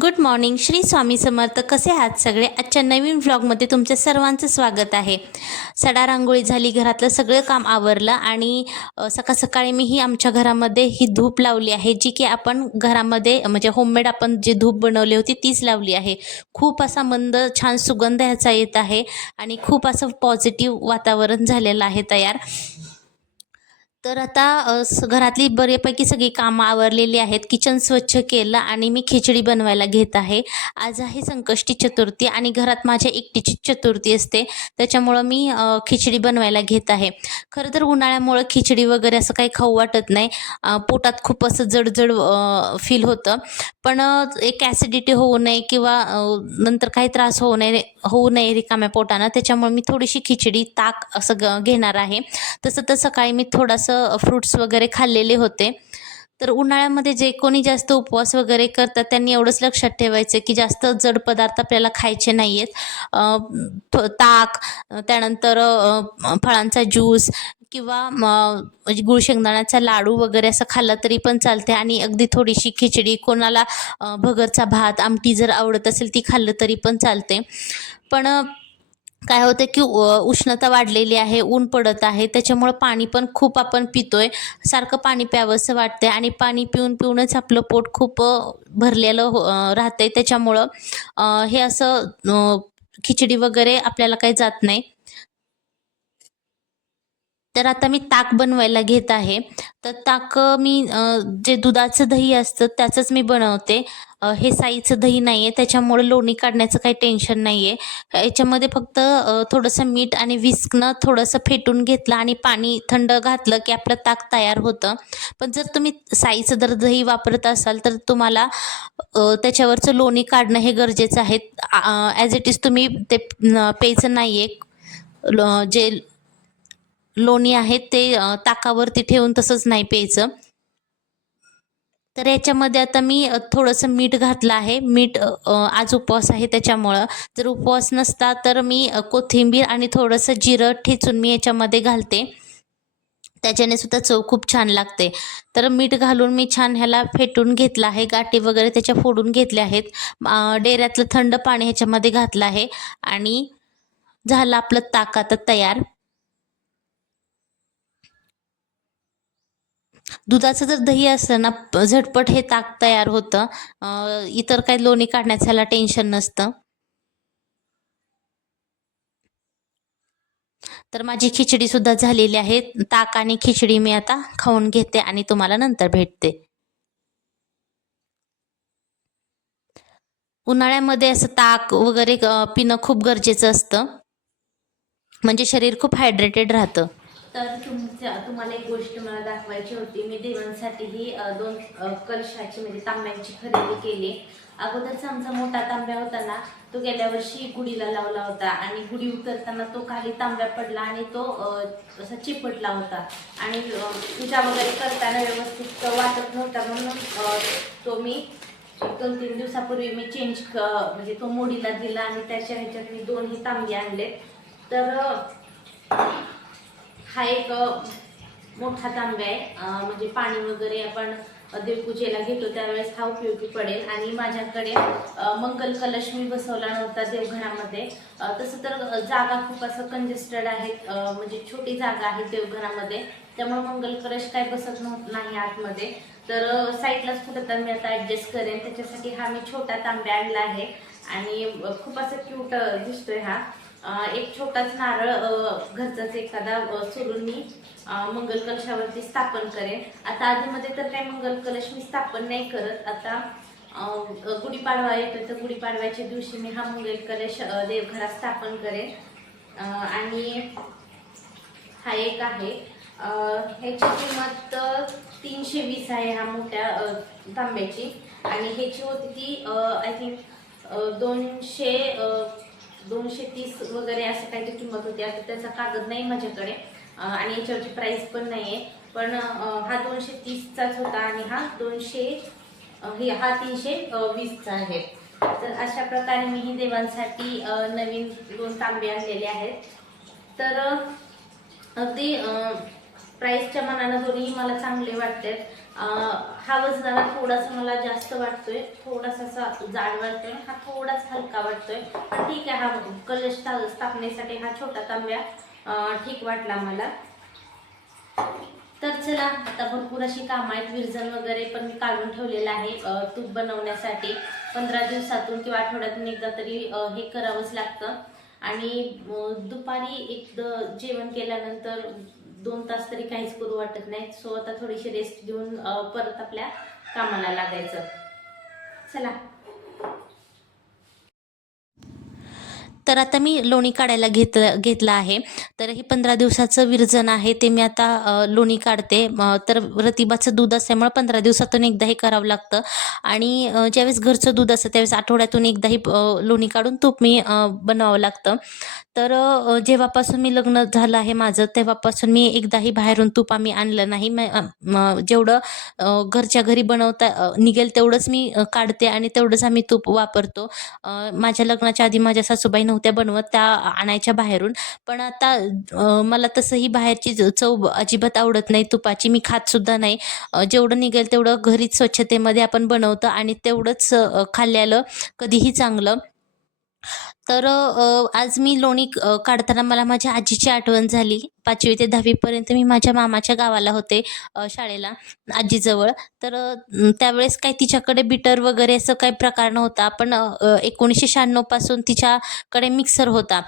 Good morning. Shri Swami Samarth. कसे आहात सगळे? आजच्या नवीन व्लॉगमध्ये तुमचं सर्वांचं स्वागत आहे. सडा रांगोळी झाली, घरातलं सगळं काम आवरलं आणि सकाळ सकाळी मी ही आमच्या घरामध्ये ही धूप लावली आहे, जी की आपण घरामध्ये म्हणजे होममेड आपण जे धूप बनवली होती तीच लावली आहे. खूप असा मंद छान सुगंध ह्याचा येत आहे आणि खूप असं पॉझिटिव्ह वातावरण झालेलं आहे तयार. तर आता घरातली बऱ्यापैकी सगळी कामं आवरलेली आहेत. किचन स्वच्छ केलं आणि मी खिचडी बनवायला घेत आहे. आज आहे संकष्टी चतुर्थी आणि घरात माझ्या एकटीचीच चतुर्थी असते. त्याच्यामुळं मी खिचडी बनवायला घेत आहे. खरं तर उन्हाळ्यामुळं खिचडी वगैरे असं काही खाऊ वाटत नाही. पोटात खूप असं जड-जड फील होतं. पण एक ॲसिडिटी होऊ नये किंवा नंतर काही त्रास होऊ नये रिकाम्या पोटानं, त्याच्यामुळे मी थोडीशी खिचडी, ताक असं घेणार आहे. तसं तर सकाळी मी थोडंसं फ्रुट्स वगैरे खाल्लेले होते. तर उन्हाळ्यामध्ये जे कोणी जास्त उपवास वगैरे करतात त्यांनी एवढंच लक्षात ठेवायचं की जास्त जड पदार्थ आपल्याला खायचे नाही आहेत. ताक, त्यानंतर फळांचा ज्यूस किंवा म्हणजे गुळ शेंगदाण्याचा लाडू वगैरे असं खाल्लं तरी पण चालते आणि अगदी थोडीशी खिचडी, कोणाला भगरचा भात, आमटी जर आवडत असेल ती खाल्लं तरी पण चालते. पण काय होतं की उष्णता वाढलेली आहे, ऊन पडत आहे, त्याच्यामुळं पाणी पण खूप आपण पितोय. सारखं पाणी प्यावंसं वाटतंय आणि पाणी पिऊन पिऊनच आपलं पोट खूप भरलेलं राहतंय. त्याच्यामुळं हे असं खिचडी वगैरे आपल्याला काही जात नाही. तर आता मी ताक बनवायला घेत आहे. तर ताक मी जे दुधाचं दही असतं त्याचंच मी बनवते. हे साईचं दही नाही आहे, त्याच्यामुळे लोणी काढण्याचं काही टेन्शन नाही आहे. याच्यामध्ये फक्त थोडंसं मीठ आणि विस्कनं थोडंसं फेटून घेतलं आणि पाणी थंड घातलं की आपलं ताक तयार होतं. पण जर तुम्ही साईचं जर दही वापरत असाल तर तुम्हाला त्याच्यावरचं लोणी काढणं हे गरजेचं आहे. ॲज इट इज तुम्ही ते प्यायचं नाही आहे. जे लोणी आहे ते ताकावरती ठेवून तसंच नाही प्यायचं. तर याच्यामध्ये आता मी थोडंसं मीठ घातलं आहे. मीठ आज उपवास आहे त्याच्यामुळं. जर उपवास नसता तर मी कोथिंबीर आणि थोडंसं जिरं ठेचून मी याच्यामध्ये घालते. त्याच्याने सुद्धा चव खूप छान लागते. तर मीठ घालून मी छान ह्याला फेटून घेतलं आहे. गाठी वगैरे त्याच्या फोडून घेतल्या आहेत. डेऱ्यातलं थंड पाणी ह्याच्यामध्ये घातलं आहे आणि झालं आपलं ताक आता तयार. दुधाचं जर दही असलं ना झटपट हे ताक तयार होतं. इतर काही लोणी काढण्याचं ह्याला टेन्शन नसतं. तर माझी खिचडीसुद्धा झालेली आहे. ताक आणि खिचडी मी आता खाऊन घेते आणि तुम्हाला नंतर भेटते. उन्हाळ्यामध्ये असं ताक वगैरे पिणं खूप गरजेचं असतं. म्हणजे शरीर खूप हायड्रेटेड राहतं. तर तुम्हाला एक गोष्ट मला दाखवायची होती. मी देवांसाठी ही 2 कलशाची म्हणजे तांब्यांची खरेदी केली. अगोदरचा आमचा मोठा तांब्या होता ना, तो गेल्या वर्षी गुढीला लावला होता आणि गुढी उतरताना तो खाली तांब्या पडला आणि तो असा चिपटला होता आणि पूजा वगैरे करताना व्यवस्थित वाटत नव्हता, म्हणून तो मी 2-3 दिवसापूर्वी मी म्हणजे तो मोडीला दिला आणि त्याच्या ह्याच्यात मी 2 ही तांबे आणले. तर हा एक मोठा तांब्या आहे. म्हणजे पाणी वगैरे आपण देवपूजेला घेतो त्यावेळेस हा उपयोगी पडेल. आणि माझ्याकडे मंगल कलश मी बसवला नव्हता देवघरामध्ये. तसं तर जागा खूप असं कंजेस्टेड आहे, म्हणजे छोटी जागा आहे देवघरामध्ये, त्यामुळे मंगल कलश काय बसत नाही आतमध्ये. तर साईडलाच कुठं तर मी आता ॲडजस्ट करेन. त्याच्यासाठी हा मी छोटा तांब्या आणला आहे आणि खूप असं क्यूट दिसतोय हा. एक छोटाच नारळ घरचाच एखादा सोडून मी मंगल कलशावरती स्थापन करेन. आता आधीमध्ये तर काही मंगल कलश मी स्थापन नाही करत. आता गुढीपाडवा येतो तर गुढीपाडव्याच्या दिवशी मी हा मंगल कलश देवघरात स्थापन करेन. आणि हा एक आहे. ह्याची किंमत 320 आहे ह्या मोठ्या तांब्याची आणि ह्याची होती ती आय थिंक 230 वगैरे असं काहीतरी किंमत होती. आता त्याचा कागद नाही माझ्याकडे आणि याच्यावरची प्राईस पण नाही आहे. पण हा 230चाच होता आणि हा 320चा आहे. तर अशा प्रकारे मी ही देवांसाठी नवीन 2 तांबे आणलेले आहेत. तर अगदी प्राईसच्या मानानं दोन्ही मला चांगले वाटतात. हा वजनाला थोडासा मला जास्त वाटतोय, थोडासा असा जाड वाटतोय, हा थोडाच हलका वाटतोय. पण ठीक आहे, हा कलश स्थापनेसाठी हा छोटा तांब्या ठीक वाटला मला. तर चला, आता भरपूर अशी कामं आहेत. विरजण वगैरे पण मी काढून ठेवलेलं आहे तूप बनवण्यासाठी. 15 दिवसातून किंवा आठवड्यातून एकदा तरी हे करावंच लागतं. आणि दुपारी जेवण केल्यानंतर 2 तास तरी काहीच करू वाटत नाही. सो आता थोडीशी रेस्ट घेऊन परत आपल्या कामाला लागायचं. चला. तर आता मी लोणी काढायला घेतलं आहे. तर हे 15 दिवसाचं विरजण आहे, ते मी आता लोणी काढते. तर रतिबाचं दूध असल्यामुळे 15 दिवसातून एकदा हे करावं लागतं. आणि ज्यावेळेस घरचं दूध असतं त्यावेळेस आठवड्यातून एकदा ही लोणी काढून तूप मी बनवावं लागतं. तर जेव्हापासून मी लग्न झालं आहे माझं, तेव्हापासून मी एकदाही बाहेरून तूप आम्ही आणलं नाही. जेवढं घरच्या घरी बनवता निघेल तेवढंच मी काढते आणि तेवढंच आम्ही तूप वापरतो. माझ्या लग्नाच्या आधी माझ्या सासूबाई नव्हत्या बनवत, त्या आणायच्या बाहेरून. पण आता मला तसंही बाहेरची चव अजिबात आवडत नाही तुपाची, मी खातसुद्धा नाही. जेवढं निघेल तेवढं घरीच स्वच्छतेमध्ये आपण बनवतो आणि तेवढंच खाल्लेलं कधीही चांगलं. तर आज मी लोणी काढताना मला माझ्या आजीची आठवण झाली. 5वी ते 10वी पर्यंत मी माझ्या मामाच्या गावाला होते शाळेला, आजीजवळ. तर त्यावेळेस काही तिच्याकडे बिटर वगैरे असं काही प्रकार नव्हता. पण 1996 पासून तिच्याकडे मिक्सर होता.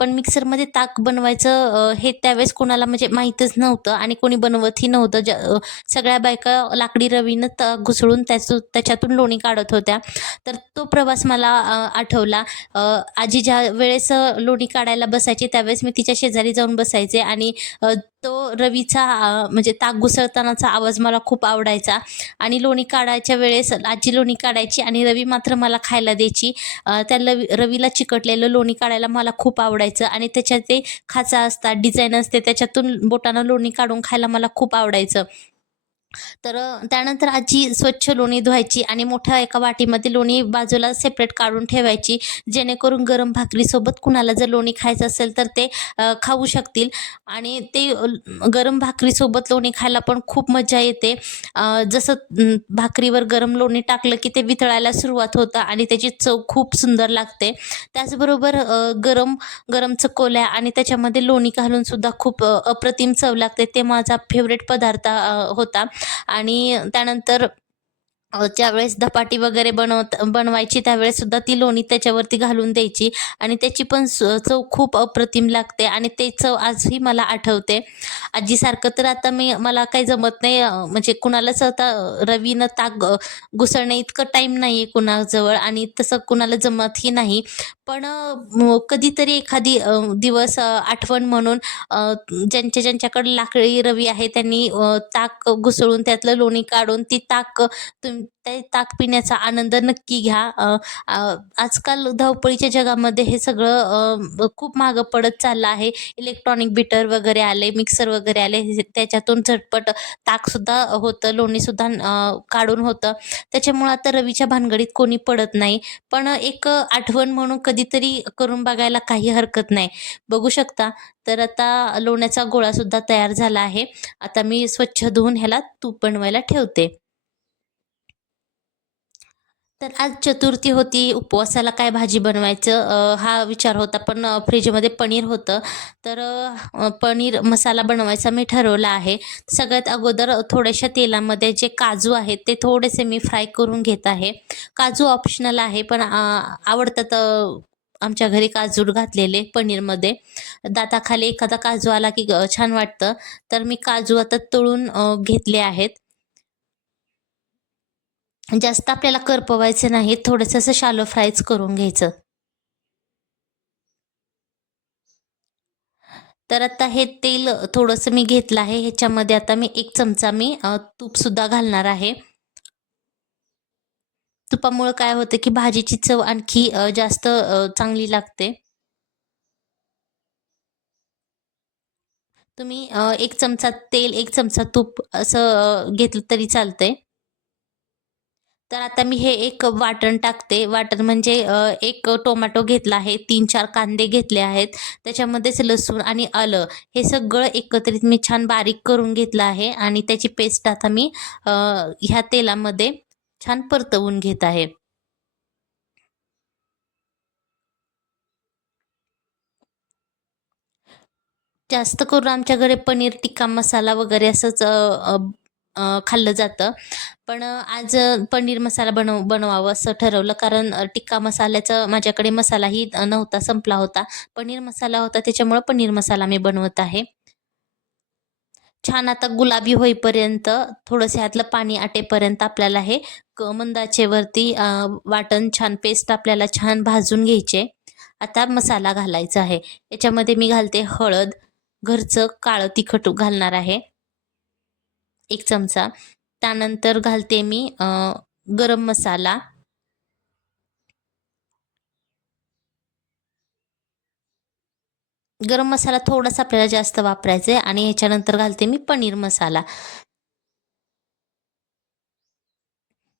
पण मिक्सरमध्ये ताक बनवायचं हे त्यावेळेस कोणाला म्हणजे माहीतच नव्हतं आणि कोणी बनवतही नव्हतं. सगळ्या बायका लाकडी रवीनं ताक घुसळून त्याच्यातून लोणी काढत होत्या. तर तो प्रवास मला आठवला. आजी ज्या वेळेस लोणी काढायला बसायची त्यावेळेस मी तिच्या शेजारी जाऊन बसायचे आणि तो रवीचा म्हणजे ताक घुसळतानाचा आवाज मला खूप आवडायचा. आणि लोणी काढायच्या वेळेस आजी लोणी काढायची आणि रवी मात्र मला खायला द्यायची. त्या रवीला चिकटलेलं लोणी काढायला मला खूप आवडायचं आणि त्याच्यात ते खाचा असतात, डिझाईन असते, त्याच्यातून बोटानं लोणी काढून खायला मला खूप आवडायचं. तर त्यानंतर आजी स्वच्छ लोणी धुवायची आणि मोठ्या एका वाटीमध्ये लोणी बाजूला सेपरेट काढून ठेवायची, जेणेकरून गरम भाकरीसोबत कुणाला जर लोणी खायचं असेल तर ते खाऊ शकतील. आणि ते गरम भाकरीसोबत लोणी खायला पण खूप मजा येते. जसं भाकरीवर गरम लोणी टाकलं की ते वितळायला सुरुवात होतं आणि त्याची चव खूप सुंदर लागते. त्याचबरोबर गरम गरम चकोल्या आणि त्याच्यामध्ये लोणी घालून सुद्धा खूप अप्रतिम चव लागते. ते माझा फेवरेट पदार्थ होता. आणि त्यानंतर ज्यावेळेस धपाटी वगैरे बनवायची त्यावेळेस सुद्धा ती लोणी त्याच्यावरती घालून द्यायची आणि त्याची पण चव खूप अप्रतिम लागते आणि ते चव आजही मला आठवते. आजीसारखं तर आता मला काही जमत नाही. म्हणजे कुणालाच आता रवीनं ताक घुसळणे इतकं टाईम नाही आहे कुणाजवळ आणि तसं कुणाला जमतही नाही. पण कधीतरी एखादी दिवस आठवण म्हणून ज्यांच्याकडे लाकडी रवी आहे त्यांनी ताक घुसळून त्यातलं लोणी काढून ती ते ताक पिण्याचा आनंद नक्की घ्या. आजकाल धावपळीच्या जगामध्ये हे सगळं खूप मागं पडत चाललं आहे. इलेक्ट्रॉनिक बीटर वगैरे आले, मिक्सर वगैरे आले, त्याच्यातून झटपट ताकसुद्धा होतं, लोणीसुद्धा काढून होतं. त्याच्यामुळं आता रवीच्या भानगडीत कोणी पडत नाही. पण एक आठवण म्हणून कधीतरी करून बघायला काही हरकत नाही. बघू शकता. तर आता लोण्याचा गोळासुद्धा तयार झाला आहे. आता मी स्वच्छ धुवून ह्याला तूप बनवायला ठेवते. तर आज चतुर्थी होती, उपवासाला काय भाजी बनवायचं हा विचार होता. पण फ्रीजमध्ये पनीर होतं. तर पनीर मसाला बनवायचा मी ठरवला आहे. सगळ्यात अगोदर थोड्याशा तेलामध्ये जे काजू आहेत ते थोडेसे मी फ्राय करून घेत आहे. काजू ऑप्शनल आहे, पण आवडतात आमच्या घरी काजू घातलेले पनीरमध्ये. दाताखाली एखादा काजू आला की छान वाटतं. तर मी काजू आता तळून घेतले आहेत. जास्त आपल्याला करपवायचं नाही, थोडंसं असं शॅलो फ्रायच करून घ्यायचं. तर आता हे तेल थोडंसं मी घेतलं आहे. ह्याच्यामध्ये आता मी 1 चमचा तूपसुद्धा घालणार आहे. तुपामुळं काय होतं, की भाजीची चव आणखी जास्त चांगली लागते. तुम्ही 1 चमचा तेल, 1 चमचा तूप असं घेतलं तरी चालतंय. तर आता मी हे एक वाटण टाकते. वाटण म्हणजे एक टोमॅटो घेतला आहे, 3-4 कांदे घेतले आहेत. त्याच्यामध्येच लसूण आणि आलं हे सगळं एकत्रित मी छान बारीक करून घेतलं आहे आणि त्याची पेस्ट आता मी ह्या तेलामध्ये छान परतवून घेत आहे. जास्त करून आमच्या घरी पनीर टिक्का मसाला वगैरे असंच अ, अ, अ, खाल्लं जातं. पण आज पनीर मसाला बनवावं असं ठरवलं कारण टिक्का मसाल्याचा माझ्याकडे मसालाही नव्हता, संपला होता. पनीर मसाला होता त्याच्यामुळं पनीर मसाला मी बनवत आहे. छान आता गुलाबी होईपर्यंत थोडंसं ह्यातलं पाणी आटेपर्यंत आपल्याला हे मंद आचेवरती वाटण छान पेस्ट आपल्याला छान भाजून घ्यायचे. आता मसाला घालायचा आहे. याच्यामध्ये मी घालते हळद, घरचं काळं तिखट घालणार आहे 1 चमचा. त्यानंतर घालते मी गरम मसाला. गरम मसाला थोडासा आपल्याला जास्त वापरायचा आहे आणि ह्याच्यानंतर घालते मी पनीर मसाला.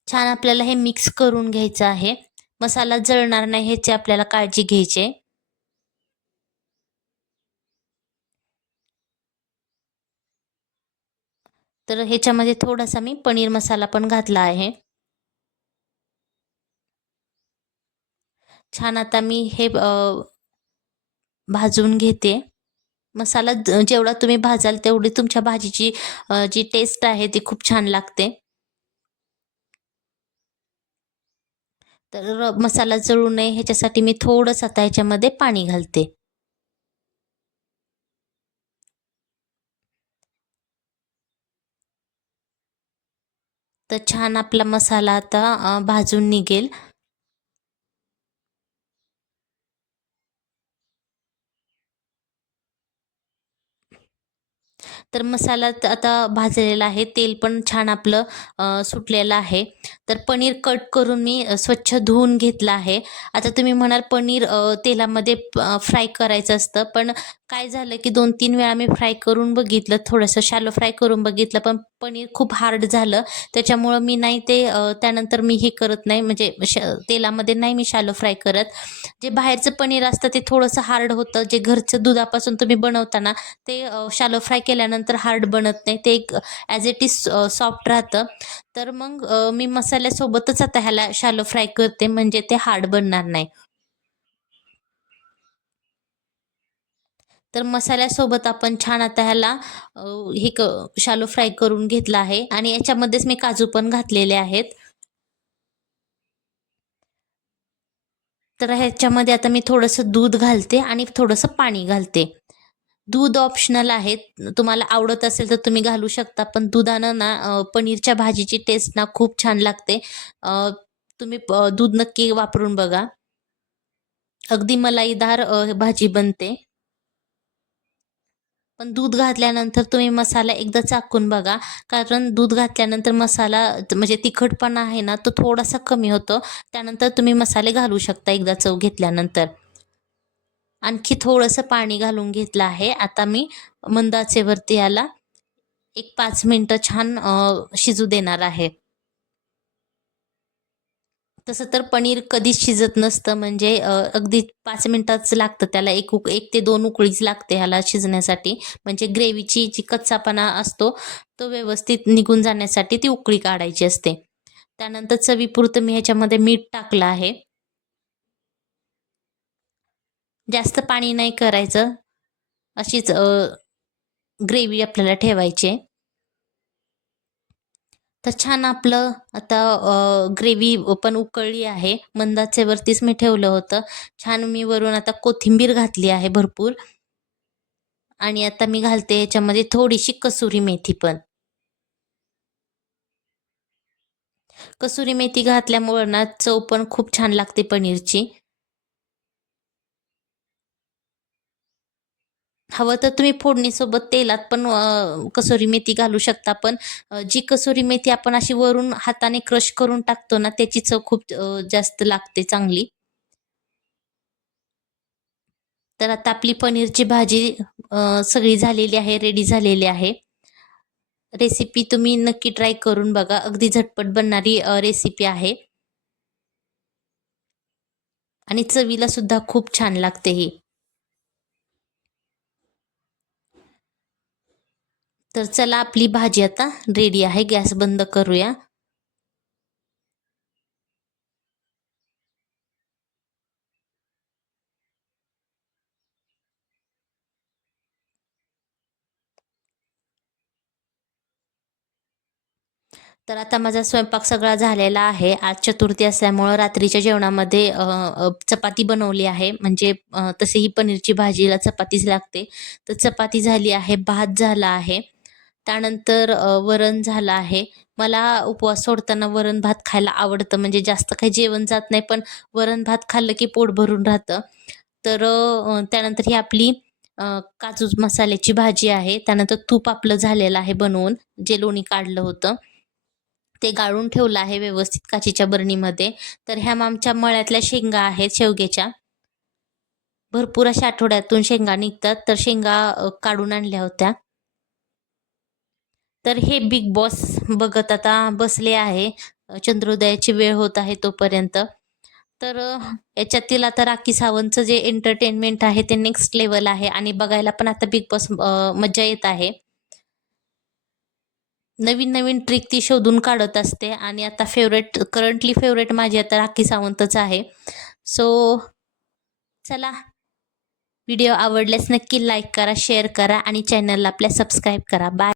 छान आपल्याला हे मिक्स करून घ्यायचं आहे. मसाला जळणार नाही ह्याची आपल्याला काळजी घ्यायची आहे. तर ह्याच्यामध्ये थोडासा मी पनीर मसाला पण घातला आहे. छान आता मी हे भाजून घेते. मसाला जेवढा तुम्ही भाजाल तेवढी तुमच्या भाजीची जी टेस्ट आहे ती खूप छान लागते. तर मसाला जळू नये ह्याच्यासाठी मी थोडंसं आता ह्याच्यामध्ये पाणी घालते. तर छान आपला मसाला आता भाजून निघेल. तर मसाला आता भाजलेला आहे. तेल पण छान आपलं सुटलेलं आहे. तर पनीर कट करून मी स्वच्छ धुवून घेतलं आहे. आता तुम्ही म्हणाल पनीर तेलामध्ये फ्राय करायचं असतं. पण काय झालं की 2-3 वेळा मी फ्राय करून बघितलं, थोडंसं शॅलो फ्राय करून बघितलं, पण पनीर खूप हार्ड झालं. त्याच्यामुळं मी नाही ते त्यानंतर मी हे करत नाही म्हणजे तेलामध्ये नाही मी शॅलो फ्राय करत. जे बाहेरचं पनीर असतं ते थोडंसं हार्ड होतं. जे घरचं दुधापासून तुम्ही बनवता ना, ते शॅलो फ्राय केल्यानंतर हार्ड बनत नाही. ते एक ॲज इट इज सॉफ्ट राहतं. तर मग मी मसाल्यासोबतच आता ह्याला शॅलो फ्राय करते म्हणजे ते हार्ड बनणार नाही. तर मसाल्यासोबत आपण छान आता ह्याला अ, हे शॅलो फ्राय करून घेतलं आहे आणि याच्यामध्येच मी काजू पण घातलेले आहेत. तर ह्याच्यामध्ये आता मी थोडंसं दूध घालते आणि थोडंसं पाणी घालते. दूध ऑप्शनल आहे. तुम्हाला आवडत असेल तर तुम्ही घालू शकता. पण दुधानं ना पनीरच्या भाजीची टेस्ट ना खूप छान लागते. तुम्ही दूध नक्की वापरून बघा. अगदी मलाईदार भाजी बनते. पण दूध घातल्यानंतर तुम्ही मसाला एकदा चाखून बघा. कारण दूध घातल्यानंतर मसाला म्हणजे तिखटपणा आहे ना, तो थोडासा कमी होतो. त्यानंतर तुम्ही मसाले घालू शकता एकदा चव घेतल्यानंतर. आणखी थोडंसं पाणी घालून घेतलं आहे. आता मी मंद आचेवरती याला एक 5 मिनिटं छान शिजू देणार आहे. तसं तर पनीर कधीच शिजत नसतं म्हणजे अगदी 5 मिनिटाच लागतं त्याला. 1 ते 2 उकळीच लागते ह्याला शिजण्यासाठी. म्हणजे ग्रेव्हीची जी कच्चापणा असतो, तो व्यवस्थित निघून जाण्यासाठी ती उकळी काढायची असते. त्यानंतर चवीपुरतं मी ह्याच्यामध्ये मीठ टाकलं आहे. जास्त पाणी नाही करायचं. अशीच ग्रेव्ही आपल्याला ठेवायची आहे. तर छान आपलं आता ग्रेव्ही पण उकळली आहे. मंद आचेवरतीच मी ठेवलं होतं. छान मी वरून आता कोथिंबीर घातली आहे भरपूर आणि आता मी घालते याच्यामध्ये थोडीशी कसुरी मेथी पण. कसुरी मेथी घातल्यामुळं ना चव पण खूप छान लागते पनीरची. हवं तर तुम्ही फोडणीसोबत तेलात पण कसुरी मेथी घालू शकता. पण जी कसुरी मेथी आपण अशी वरून हाताने क्रश करून टाकतो ना, त्याची चव खूप जास्त लागते चांगली. तर आता आपली पनीरची भाजी सगळी झालेली आहे, रेडी झालेली आहे. रेसिपी तुम्ही नक्की ट्राय करून बघा. अगदी झटपट बनणारी रेसिपी आहे आणि चवीला सुद्धा खूप छान लागते ही. तर चला आपली भाजी आता रेडी आहे. गॅस बंद करूया. तर आता माझा स्वयंपाक सगळा झालेला आहे. आज चतुर्थी असल्यामुळं रात्रीच्या जेवणामध्ये चपाती बनवली आहे. म्हणजे तसेही पनीरची भाजीला चपातीच लागते. तर चपाती झाली आहे, भात झाला आहे. त्यानंतर वरण झालं आहे. मला उपवास सोडताना वरण भात खायला आवडतं. म्हणजे जास्त काही जेवण जात नाही, पण वरण भात खाल्लं की पोट भरून राहतं. तर त्यानंतर ही आपली काजू मसाल्याची भाजी आहे. त्यानंतर तूप आपलं झालेलं आहे बनवून, जे लोणी काढलं होतं. ते गाळून ठेवलं आहे व्यवस्थित काचेच्या बरणीमध्ये. तर ह्या आमच्या मळ्यातल्या शेंगा आहेत शेवग्याच्या. भरपूर अशा आठवड्यातून शेंगा निघतात, तर शेंगा काढून आणल्या होत्या. तर हे बिग बॉस बघत आता बसले आहे. चंद्रोदयाची वेळ होत आहे तोपर्यंत. तर याच्यातील आता राखी सावंतचं जे एंटरटेनमेंट आहे ते नेक्स्ट लेव्हल आहे आणि बघायला पण आता बिग बॉस मज्जा येत आहे. नवीन-नवीन ट्रिक ती शोधून काढत असते आणि आता करंटली फेव्हरेट माझी आता राखी सावंतच आहे. सो चला, व्हिडिओ आवडल्यास नक्की लाईक करा, शेअर करा आणि चॅनलला आपल्या सबस्क्राईब करा. बाय.